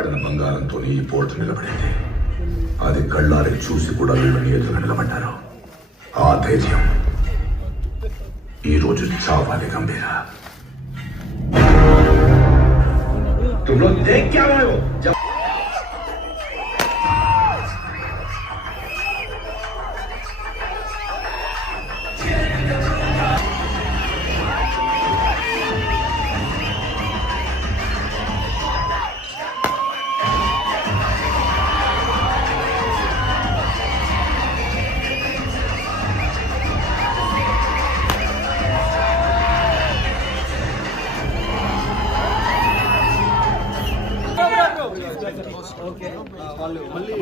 పడిన బంగారంతో ఈ పోర్టు నిలబడింది. అది కళ్ళారి చూసి కూడా వీళ్ళని ఎదురు నిలబడ్డారు. ఆ ధైర్యం ఈ రోజు చావాలి గంభీర. तुम लोग देख क्या रहे हो? Okay. వాళ్ళు మళ్ళీ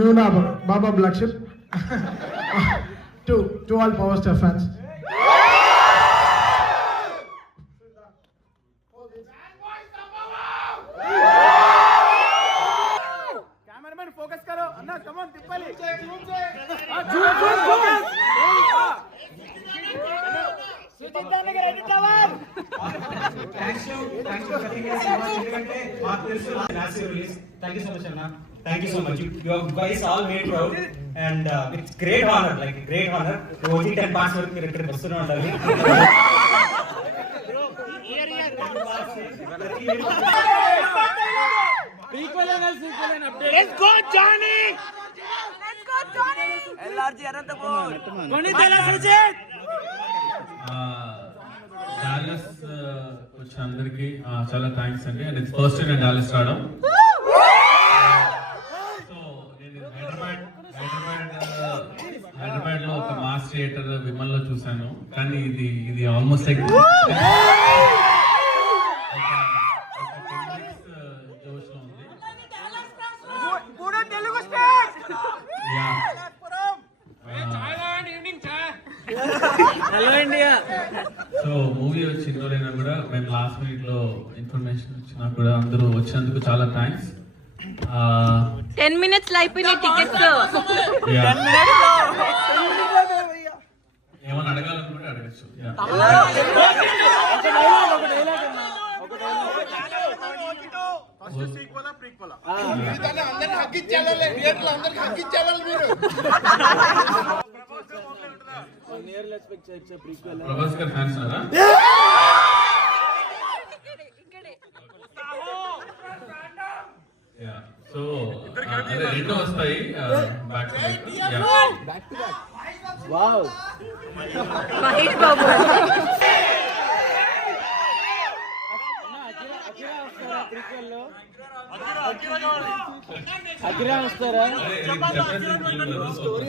No, Baba Blackship. to all Power Star fans. Cameraman focus karo. Anna, come on, tippali. Thank you so much, Anna. Thank you so much. You guys all made proud, and it's great honor, like a great honor. OG 10 pass work మీరు ఇక్కడ వస్తూనే ఉండాలి. Let's go Johnny. Let's go Johnny. LRG Anantapur. Konitala Sujit. Dallas వచ్చిన అందరికి చాలా thanks అండి. And it's first time నేను Dallas రావడం. సో నేను హైదరాబాద్ లో ఒక మాస్ థియేటర్ విమల్ లో చూసాను, కానీ ఇది ఆల్మోస్ట్ లైక్ జోష్ లో ఉంది. Hello India. సో మూవీ వచ్చిందోనైనా కూడా మేము లాస్ట్ మినిట్ లో ఇన్ఫర్మేషన్ వచ్చినా కూడా అందరూ వచ్చినందుకు చాలా థ్యాంక్స్. 10 minutes లో అయిపోయినాయి టికెట్స్. ఏమన్నా అడగాలనుకుంటే అడగచ్చు. ప్రభాస్ గారు ఫ్యాన్స్ ఉన్నారా? సో అదే రెండు వస్తాయి back to back. Wow Mahesh Babu Akhira వస్తారా? స్టోరీ